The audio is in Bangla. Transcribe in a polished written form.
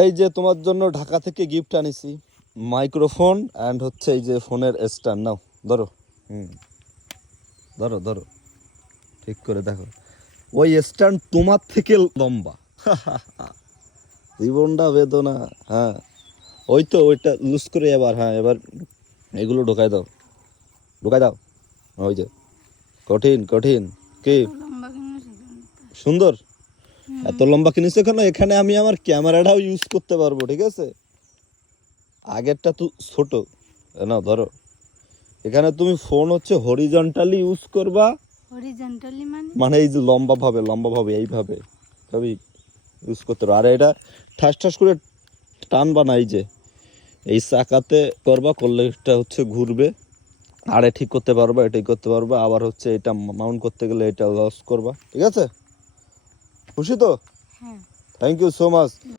এই যে তোমার জন্য ঢাকা থেকে গিফট আনিছি, মাইক্রোফোন অ্যান্ড হচ্ছে এই যে ফোনের স্ট্যান্ড। নাও ধরো, ধরো ধরো, ঠিক করে দেখো। ওই স্ট্যান্ড তোমার থেকে লম্বা। জীবনটা বেদনা। হ্যাঁ ওই তো, ওইটা লুজ করে এবার, হ্যাঁ এবার এগুলো ঢোকাই দাও, ঢোকাই দাও। ওই যে কঠিন কঠিন কি সুন্দর, এত লম্বা কিনেছো কেন? এখানে আমি আমার ক্যামেরাটাও ইউজ করতে পারবো, ঠিক আছে? আগেরটা তো ছোট। নাও ধরো, এখানে তুমি ফোন হচ্ছে হরিজন্টালি ইউজ করবা। হরিজন্টালি মানে এই যে লম্বা ভাবে এইভাবে ভাবে ইউজ করতে পারো। আর এটা ঠাস ঠাস করে টানবা না, এই যে এই চাকাতে করবা, করলে এটা হচ্ছে ঘুরবে। আরে ঠিক করতে পারবা, এটাই করতে পারবা। আবার হচ্ছে এটা মাউন্ট করতে গেলে এটা লস করবা, ঠিক আছে? খুশি তো? হ্যাঁ। Thank you so much.